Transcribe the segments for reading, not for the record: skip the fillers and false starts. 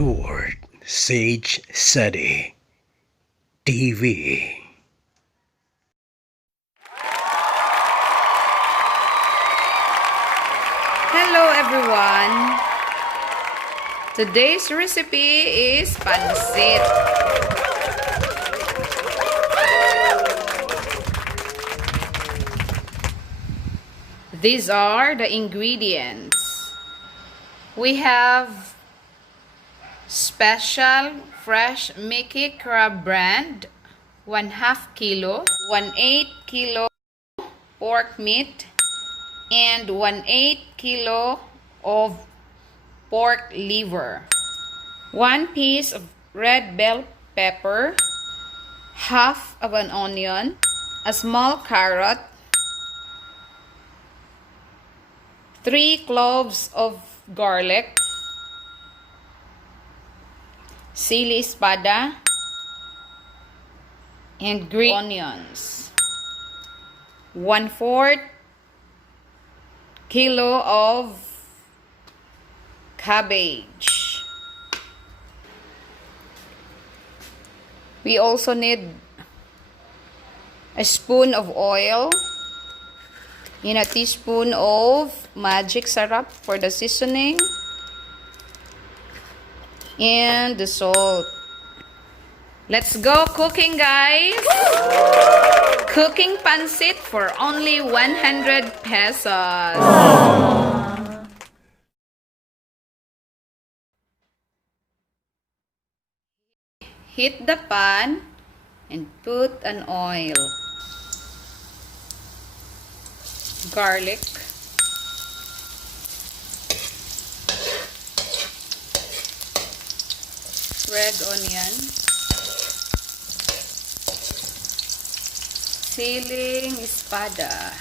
Lord Sage Sadi TV. Hello everyone! Today's recipe is pancit. These are the ingredients. We have special fresh Mickey crab brand, 1/2 kilo, 1/8 kilo pork meat, and 1/8 kilo of pork liver, 1 piece of red bell pepper, half of an onion, a small carrot, 3 cloves of garlic, sili espada, and green onions, 1/4 kilo of cabbage. We also need a spoon of oil and a teaspoon of magic syrup for the seasoning, and the salt. Let's go cooking, guys! Cooking pancit for only 100 pesos. Heat the pan and put an oil, garlic, red onion, siling espada,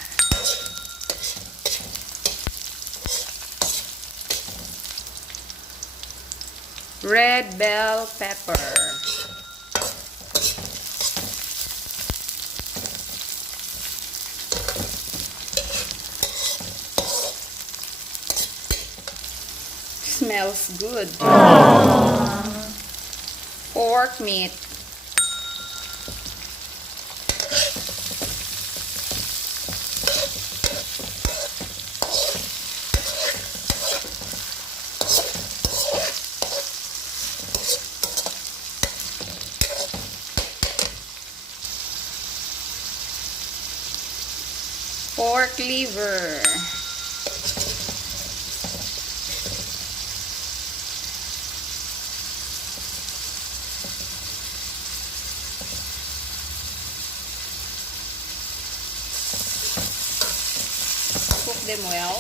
red bell pepper, smells good. Pork meat, pork liver, cook them well.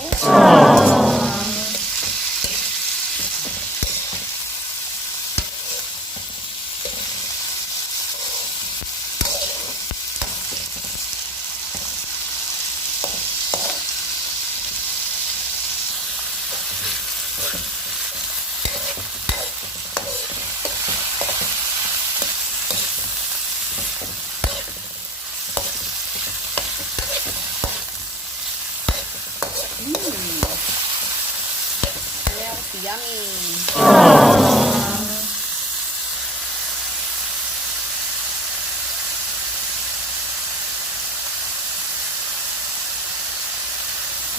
Smells yummy.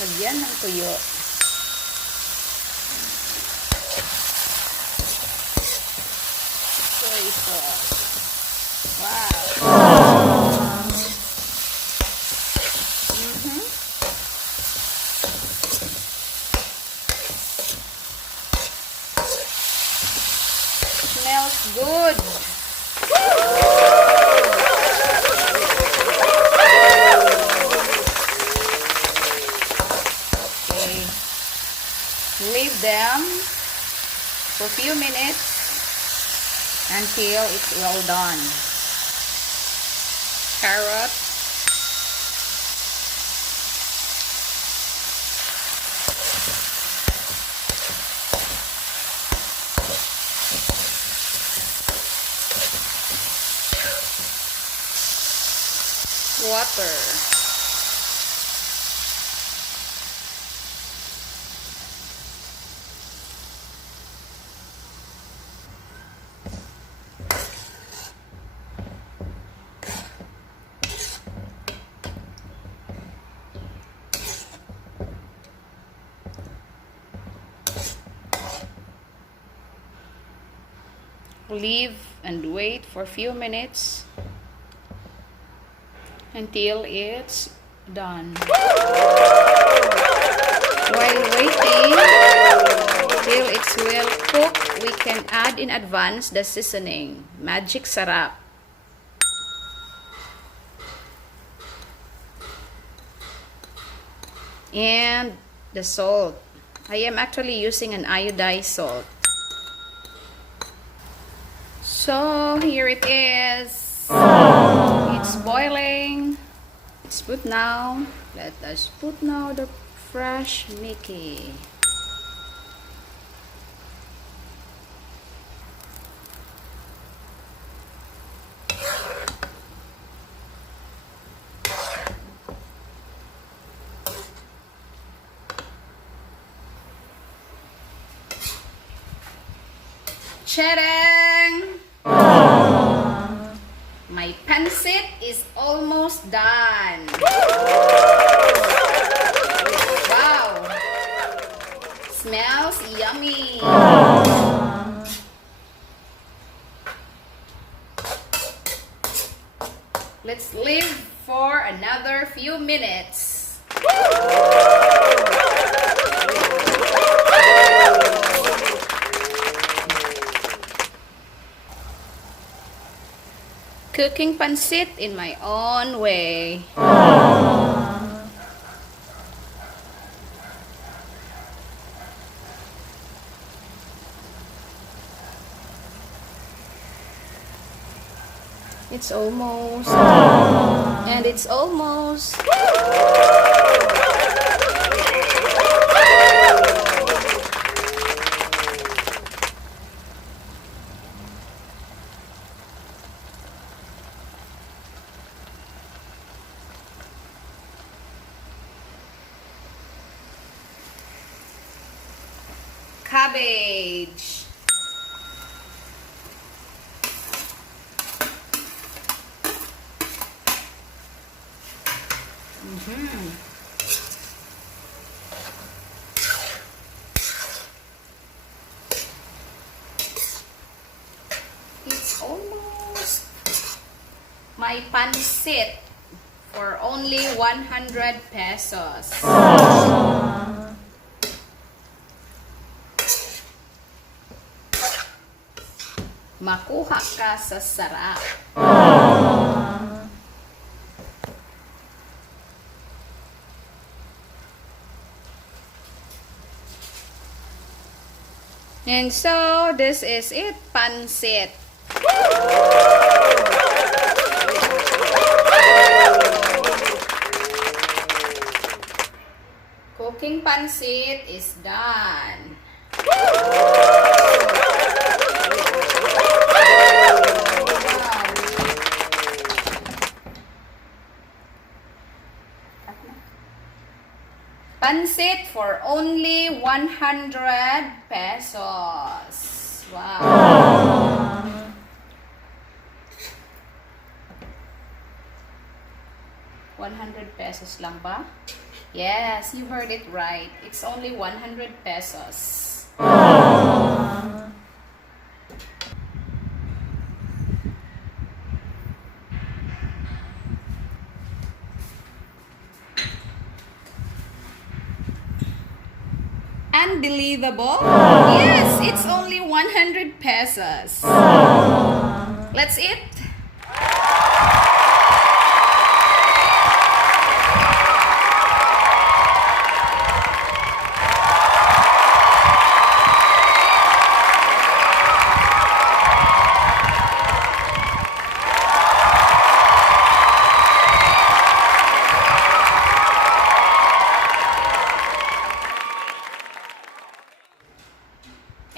Lagyan ng tuyo. Soy sauce. Wow. Smells good. Okay. Leave them for a few minutes until it's well done. Carrot, water, leave and wait for a few minutes until it's done. While waiting till it's well cooked, we can add in advance the seasoning. Magic sarap. And the salt. I am actually using an iodized salt. So here it is. It's boiling. Let's put now. Let us put now the fresh Mickey. Tadang! My pancit is almost done. Wow! Smells yummy. Let's leave for another few minutes. Cooking pancit in my own way. It's almost, and it's almost. Cabbage. It's almost my pancit for only 100 pesos. Makuha ka sa sarap. And so, this is it, pancit. Cooking pancit is done. Pancit for only 100 pesos. Wow. 100 pesos lang ba? Yes, you heard it right. It's only 100 pesos. Unbelievable? Yes, it's only 100 pesos. Let's eat.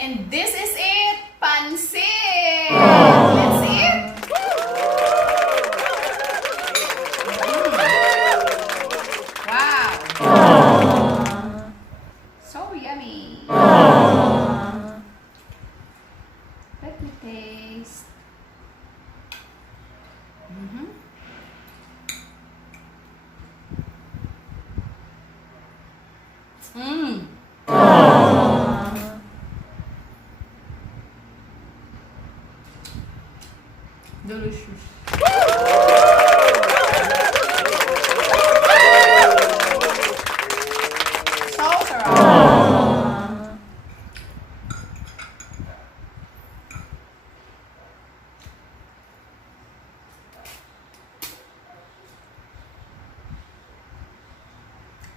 And this is it, pancit. Let's eat. Wow. So yummy. Let me taste.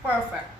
Perfect.